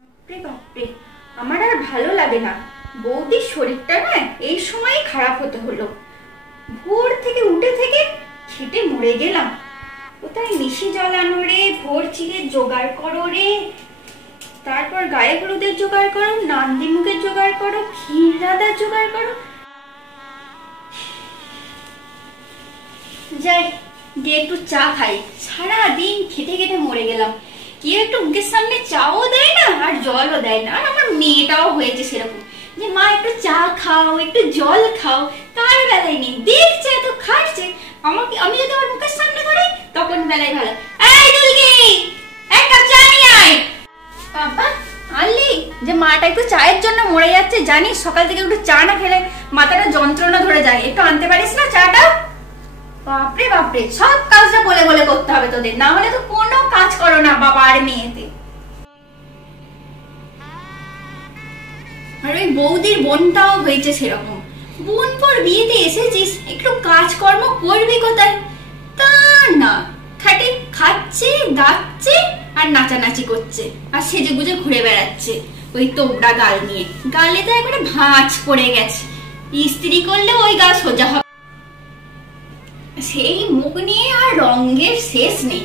বাপরে, আমার আর ভালো লাগে না। বৌদির শরীরটা না এই সময় খারাপ হতে হলো। ভোর থেকে উঠে থেকে খেটে মরে গেলাম। কোথায় মিশি জল আনো রে, ভোর চিড়ে জোগাড় করো রে, তারপর গায়ে হলুদের জোগাড় করো, নান্দি মুখের জোগাড় করো, ক্ষীর রাধার জোগাড় করো। যাই গিয়ে একটু চা খাই। সারাদিন খেটে খেটে মরে গেলাম। কেউ একটু মুখের সামনে চাও দেয় না আর জলও দেয় না। আর আমার মেয়েটাও হয়েছে সেরকম, যে মা একটু চা খাও, একটু জল খাও, কার বেলায় নেই। দেখছে এত খাচ্ছে, আমাকে আমি যদি আমার মুখের সামনে করি তখন বেলায় ভালো। এই দুলকি, এক কাপ চা নিয়ে আয়। বাবা আনলি যে মাটা একটু চায়ের জন্য মরে যাচ্ছে, জানিস সকাল থেকে একটু চা না খেলে মাথাটা যন্ত্রণা ধরে যায়। একটু আনতে পারিস না চাটা? বাপরে বাপরে, সব কাজটা বলে বলে করতে হবে তোদের, না হলে তো কোনো কাজ করো না বাবা আর মেয়েতে। আর ওই বৌদির বোনটাও হয়েছে সেরকম। বোন পর বিয়েতে এসেছিস, একটু কাজকর্ম করবি কোথায়? তা না, খাটে খাচ্ছে, গাচ্ছে আর নাচানাচি করছে আর সেজে গুজে ঘুরে বেড়াচ্ছে ওই তোবড়া গাল নিয়ে। গালে তো একবারে ভাঁজ পড়ে গেছে, ইস্ত্রি করলে ওই গাল সোজা হবে। সেই মুখ নিয়ে আর রঙের শেষ নেই।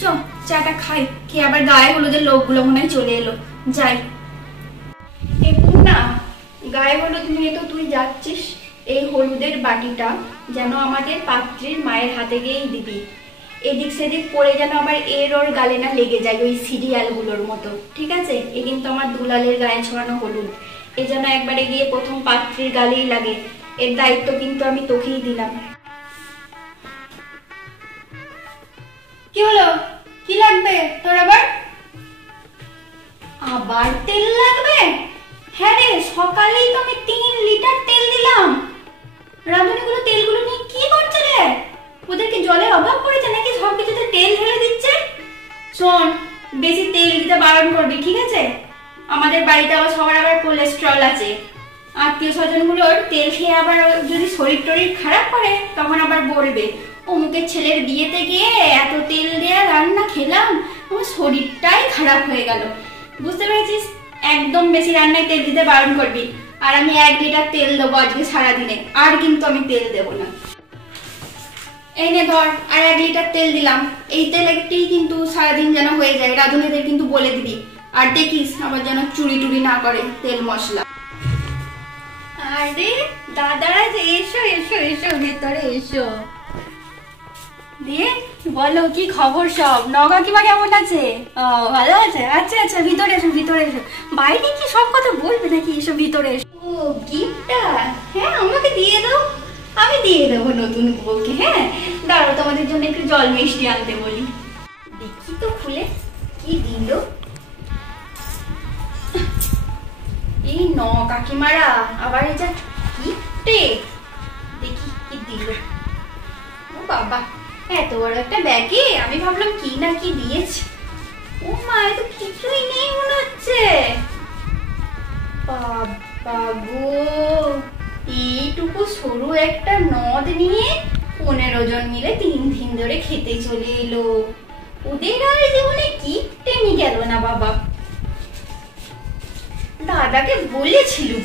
চ চাটা খাই, খেয়ে আবার গায়ে হলুদের লোকগুলো মনে হয় চলে এলো। যাই। একটু না, গায়ে হলুদ নিয়ে তো তুই যাচ্ছিস, এই হলুদের বাটিটা যেন আমাদের পাত্রীর মায়ের হাতে গিয়েই দিবি। এদিক সেদিক পড়ে যেন আবার এর ওর গালে না লেগে যায় ওই সিরিয়াল গুলোর মতো, ঠিক আছে? এ কিন্তু আমার দুলালের গায়ে ছড়ানো হলুদ, এ যেন একবারে গিয়ে প্রথম পাত্রীর গালেই লাগে। এর দায়িত্ব কিন্তু আমি তোকেই দিলাম। কি হলো? কি লাগবে তোর আবার? আবার তেল লাগবে? হ্যাঁ রে, সকালেই তো আমি 3 লিটার তেল দিলাম। রাঁধুনিগুলো তেলগুলো নিয়ে কি করছে রে? ওদের কি জলের অভাব পড়েছে নাকি সব কিছুতে তেল ঢেলে দিচ্ছে? শোন, বেশি তেল দিতে বারণ করবি, ঠিক আছে? আমাদের বাড়িতে আবার সবার আবার কোলেস্ট্রল আছে। আত্মীয় স্বজনগুলোর তেল খেয়ে আবার যদি শরীর টরীর খারাপ করে তখন আবার বলবে অমুকের ছেলের বিয়েতে গিয়ে এত তেল দেয়া রান্না খেলাম, আমার শরীরটাই খারাপ হয়ে গেল। বুঝতে পেরেছিস? একদম বেশি রান্নায় তেল দিতে বারণ করবি। আর আমি 1 লিটার তেল দেবো আজকে সারাদিনে, আর কিন্তু আমি তেল দেবো না। এই নে ধর, আর 1 লিটার তেল দিলাম। এই তেল একটাই কিন্তু সারাদিন যেন হয়ে যায়। রাঁধুনিদের কিন্তু বলে দিবি, আর দেখিস আবার যেন চুরি টুরি না করে তেল মশলা। আরে দাদারা, এসো এসো এসো, ভেতরে এসো। দিয়ে বলো কি খবর সব? নগা কিবা কেমন আছে? ও ভালো আছে? আচ্ছা আচ্ছা, ভিতরে এসো ভিতরে এসো। বাইরে কি সব কথা বলবে নাকি? এসো ভিতরে এসো। ও গিফটটা, হ্যাঁ আমাকে দিয়ে দাও, আমি দিয়ে দেবো নতুন বউকে। হ্যাঁ দাঁড়াও, তোমাদের জন্য একটু জল মিষ্টি আনতে বলি। দেখি তো খুলে কি দিল। এই ন কাকিমারা আবার এটা গিফটে, দেখি কি দিল। ও বাবা, এত বড় একটা ব্যাগে আমি ভাবলাম কি না কি দিয়েছে। ও মা, এত কিছুই নেই মনে হচ্ছে। বাবা গো, এইটুকু সরু একটা নদ নিয়ে 15 জন মিলে 3 দিন ধরে খেতে চলে এলো। ওদের আর জীবনে গিফটেমই গেল না বাবা। দাদাকে বলেছিলুম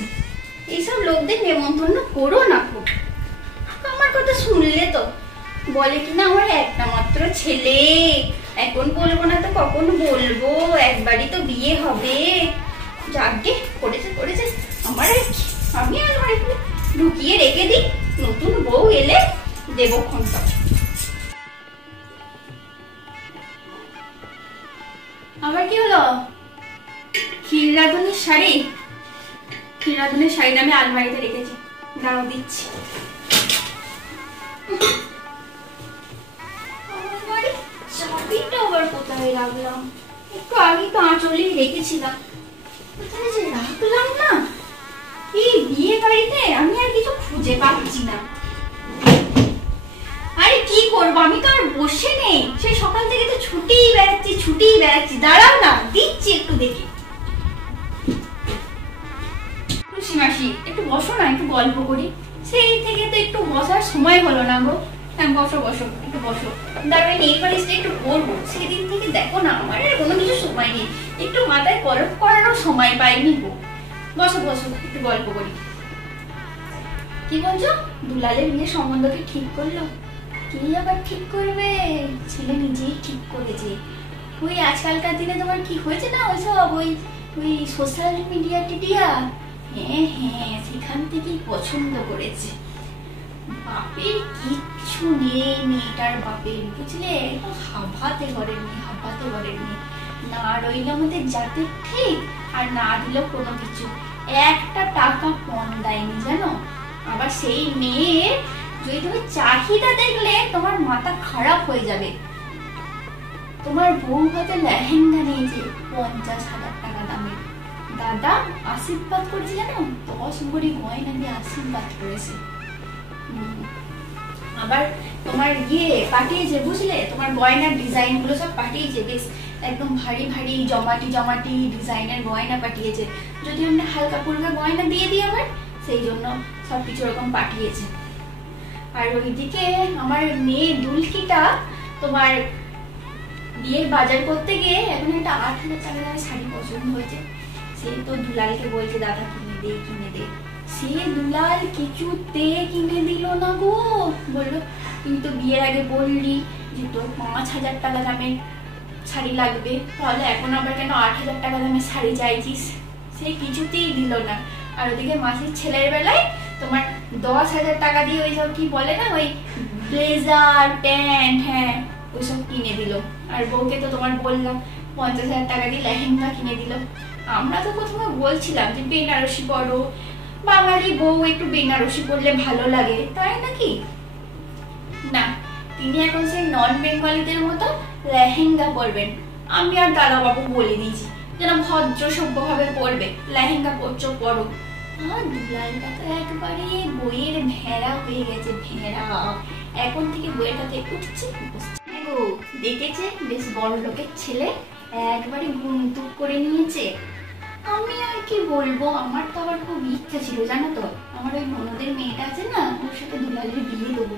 এইসব লোকদের নেমন্তন্ন করো না, খুব আমার কথা শুনলে তো বলে কিনা আমার একটা মাত্র ছেলে, এখন বলবো না তো কখন বলবো, একবারই তো বিয়ে হবে। যাকে করেছে করেছে, আমার আর কি, আমি আর একটু ঢুকিয়ে রেখে দিই, নতুন বউ এলে দেবো ক্ষণটা। আবার কি হলো? ক্ষীর রাঁধুনির শাড়ি, ক্ষীর রাঁধুনির শাড়িটা আমি আলমারিতে রেখেছি, দাও দিচ্ছি। চাবিটা আবার কোথায় রাখলাম? একটু আগে তো আঁচলেই রেখেছিলাম, কোথায় যে রাখলাম না। এই বিয়ে বাড়িতে আমি আর কিছু খুঁজে পাচ্ছি না। আরে কি করবো, আমি তো আর বসে নেই, সেই সকাল থেকে তো ছুটিই বেড়াচ্ছি। দাঁড়াও না, দিচ্ছি একটু দেখি। মাসি একটু বসো না, একটু গল্প করি। সেই থেকে তো একটু বসার সময় হলো না গো। হ্যাঁ বসো বসো, একটু বসো। দাঁড়াবে নেল পালিশটা একটু করবো, সেদিন থেকে দেখো না আমার আর কোনো কিছু সময় নেই, একটু মাথায় কলম করারও সময় পাইনি গো। বসো বসো, একটু গল্প করি। কি বলছো, দুলালের বিয়ের সম্বন্ধ কি ঠিক করলো? কি আবার ঠিক করবে, ছেলে নিজেই ঠিক করেছে। ওই আজকালকার দিনে তোমার কি হয়েছে না ওইসব ওই ওই সোশ্যাল মিডিয়া টিডিয়া, হ্যাঁ হ্যাঁ সেখান থেকেই পছন্দ করেছে। বাপের কিচ্ছু নেই মেয়েটার বাপের, বুঝলে, হাবাতে ঘরের মেয়ে, হাবাতে ঘরের মেয়ে। না রইল আমাদের জাতের ঠিক, আর না দিল কোনো কিছু, একটা টাকা পণ দেয়নি জানো। আবার সেই মেয়ের যদি তুমি চাহিদা দেখলে তোমার মাথা খারাপ হয়ে যাবে। তোমার বউ হাতে লেহেঙ্গা নিয়েছে 50,000 টাকা দামের, দাদা আশীর্বাদ করেছে জানো, 10 ভরি গয়না দিয়ে আশীর্বাদ করেছে। আবার তোমার পাঠিয়েছে, বুঝলে, তোমার গয়নার ডিজাইন গুলো সব পাঠিয়েছে, বেশ একদম ভারী ভারী জমাটি জমাটি ডিজাইনের গয়না পাঠিয়েছে। যদি আমরা হালকা ফুলকা গয়না দিয়ে দিই আবার, সেই জন্য সবকিছু এরকম পাঠিয়েছে। আর ওইদিকে আমার মেয়ে দুলকিটা তোমার বিয়ের বাজার করতে গিয়ে এখন একটা 8,000 টাকা দামের শাড়ি পছন্দ হয়েছে। সে তো দুলালকে বলছে দাদা কিনে দে কিনে দে, সে দুলাল কিছুতে কিনে দিল না গো। বললো তুই তো বিয়ের আগে বললি যে তোর 5,000 টাকা দামের শাড়ি লাগবে, তাহলে এখন আবার কেন 8,000 টাকা দামের শাড়ি চাইছিস? সে কিছুতেই দিল না। আর ওদিকে মাসির ছেলের বেলায় তোমার 10,000 টাকা দিয়ে ওই সব কি বলে না, ওই ব্লেজার প্যান্ট, হ্যাঁ ওইসব কিনে দিল। আর বউকে তো তোমার বললাম 50,000 টাকা দিয়ে লেহেঙ্গা কিনে দিল। আমরা তো প্রথমে বলছিলাম যে বেনারসি পরো, বাঙালি বউ একটু বেনারসি পরলে ভালো লাগে, তাই নাকি? না, তিনি এখন সেই নন বেঙ্গলিদের মতো লেহেঙ্গা পরবেন। আমি আর দাদা বাবু বলে দিয়েছি যেন ভদ্র সভ্যভাবে পরবে, লেহেঙ্গা পরছো পরো। আর দুলালটা তো একবারে বইয়ের ভেড়া হয়ে গেছে, ভেড়া। এখন থেকে বইয়ের কাছে উঠছে বসছে। দেখেছে বেশ বড় লোকের ছেলে, একবারে গুনতুক করে নিয়েছে। আমি আর কি বলবো, আমার তো আবার খুব ইচ্ছা ছিল জানো তো, আমার ওই ননদের মেয়েটা আছে না, ওর সাথে দুলালের বিয়ে দেবো।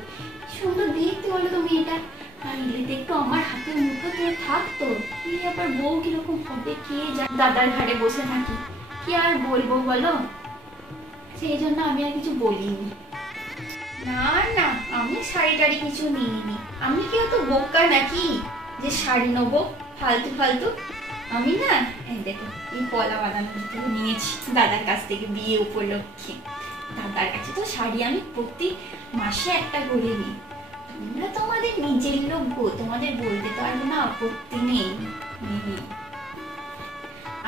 সুন্দর দেখতে বলো তো মেয়েটা, আর ইলেতে একটু আমার হাতের মুঠোতে থাকতো। কি আবার বউ কিরকম হবে কে জানে। দাদার ঘাড়ে বসে থাকি, কি আর বলবো বলো, সেই জন্য আমি আর কিছু বলিনি। না না, আমি শাড়ি টাড়ি কিছু নিইনি। আমি কি অত বোকা নাকি যে শাড়ি নেবো ফালতু ফালতু? আমি না, এই দেখো এই পলা বাঁধানো জুতো নিয়েছি দাদার কাছ থেকে বিয়ে উপলক্ষে। দাদার কাছে তো শাড়ি আমি প্রতি মাসে একটা করে নিই। তোমরা তোমাদের নিজের লোক গো, তোমাদের বলতে তো আর কোনো আপত্তি নেই।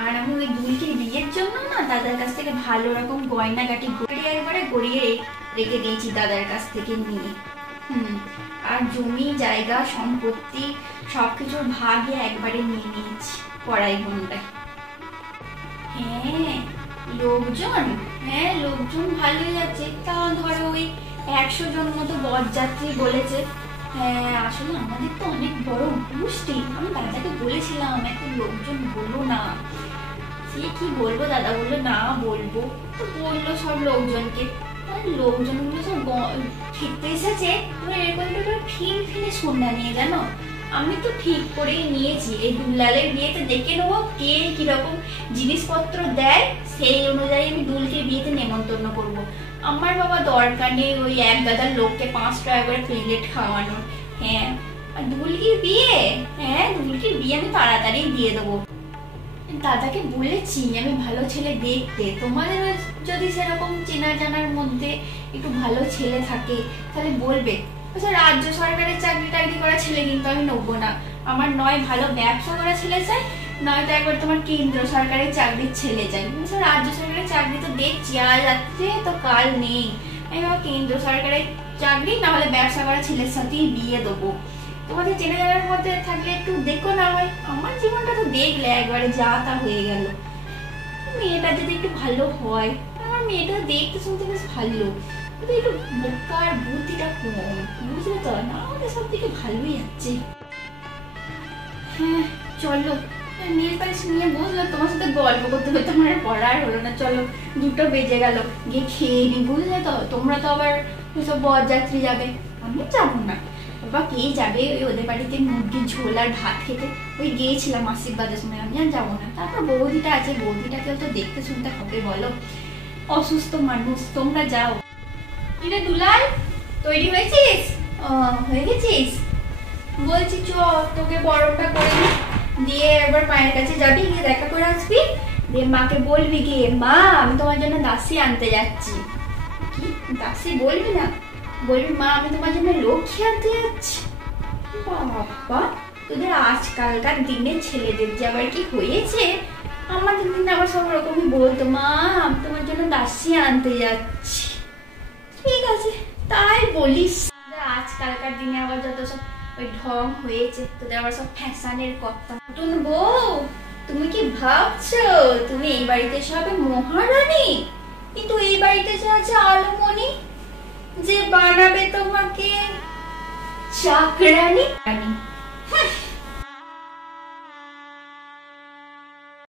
আর আমি ওই দুলকে বিয়ের জন্য না দাদার কাছ থেকে ভালো রকম গয়না গাটি গড়িয়ে রেখে দিয়েছি দাদার কাছ থেকে নিয়ে। আর জমি জায়গা সম্পত্তি সবকিছুর ভাগে একবারে নিয়ে নিয়েছি পড়াই ঘন্টায়। হ্যাঁ লোকজন, হ্যাঁ লোকজন ভালোই আছে। তা ধরো ওই 100 জন মতো বরযাত্রী বলেছে। হ্যাঁ আসলে আমাদের তো অনেক বড় গোষ্ঠী, আমি দাদাকে বলেছিলাম এত লোকজন বলো না। সে কি বলবো, দাদা বললো না বলবো, তো বললো সব লোকজনকে। লোকজনগুলো সব খেতে এসেছে এরকম ফিরে সন্ধ্যা নিয়ে জানো। আমি তো ঠিক করেই নিয়েছি এই দুলালের বিয়েতে দেখে নেবো কে কিরকম জিনিসপত্র দেয়, সেই অনুযায়ী আমি দুলকে বিয়েতে নেমন্তন্ন করব। আমার বাবা দরকার নেই ওই এক গাদার লোককে 5 টাকা করে প্লেট খাওয়ানোর। হ্যাঁ আর দুলকির বিয়ে, হ্যাঁ দুলকির বিয়ে আমি তাড়াতাড়ি দিয়ে দেবো। দাদাকে বলেছি আমি ভালো ছেলে দেখতে, তোমাদের যদি সেরকম চেনা জানার মধ্যে একটু ভালো ছেলে থাকে তাহলে বলবে। রাজ্য সরকারের চাকরি টাকরি করা ছেলে কিন্তু আমি নেবো না। আমার নয় ভালো ব্যবসা করা ছেলে চাই, নয়তো একবার তোমার কেন্দ্র সরকারের চাকরির ছেলে চাই। রাজ্য সরকারের চাকরি তো দেখছি আজ আছে তো কাল নেই, আমি আমার কেন্দ্র সরকারের চাকরি না হলে ব্যবসা করা ছেলের সাথেই বিয়ে দেবো। তোমাদের চেনা জানার মধ্যে থাকলে একটু দেখো না হয়। আমার জীবনটা তো দেখলে একবারে যা তা হয়ে গেল। মেয়েটা যদি একটু ভালো হয়, আমার মেয়েটা দেখতে শুনতে বেশ ভালো, কিন্তু একটু বোকার বুদ্ধিটা কম, বুঝলে তো না, আমাদের সব থেকে ভালোই যাচ্ছে। হ্যাঁ চলো, নেল পালিশ নিয়ে বসলো, তোমার সাথে গল্প করতে করতে আমার পড়ার হলো না। চলো 2টা বেজে গেল, গিয়ে খেয়ে নি, বুঝলে তো। তোমরা তো আবার সব বরযাত্রী যাবে, আমি যাবো না। বাবা কে যাবে ওই ওদের বাড়িতে মুরগির ঝোল আর ভাত খেতে। ওই গিয়েছিলাম আশীর্বাদের সময়, আমি আর যাবো না। তারপর বৌদিটা আছে, বৌদিটাকেও তো দেখতে শুনতে হবে বলো, অসুস্থ মানুষ। তোমরা যাও। কিরে দুলাল, তৈরি হয়েছিস? হয়ে গেছিস? বলছি চ তোকে বরফটা করে দিয়ে এবার মায়ের কাছে যাবি, গিয়ে দেখা করে আসবি, দিয়ে মাকে বলবি গিয়ে মা আমি তোমার জন্য দাসী আনতে যাচ্ছি। কি দাসী বলবি না, বলবি মা আমি তোমার জন্য লক্ষ্মী আনতে যাচ্ছি। বাবা তোদের আজকালকার দিনের ছেলেদের যে আবার কি হয়েছে, আমাদের দিনে আবার সব রকমই বলতো মা আমি তোমার জন্য দাসী আনতে যাচ্ছি। ঠিক আছে তাই বলিস। আজকালকার দিনে আবার যত সব ওই ঢং হয়েছে, তোদের আবার সব ফ্যাশনের কথা। নতুন বউ তুমি কি ভাবছো তুমি এই বাড়িতে সবে মহারানী, কিন্তু এই বাড়িতে যে আছে আলুমণি যে বানাবে তোমাকে চাকরানী।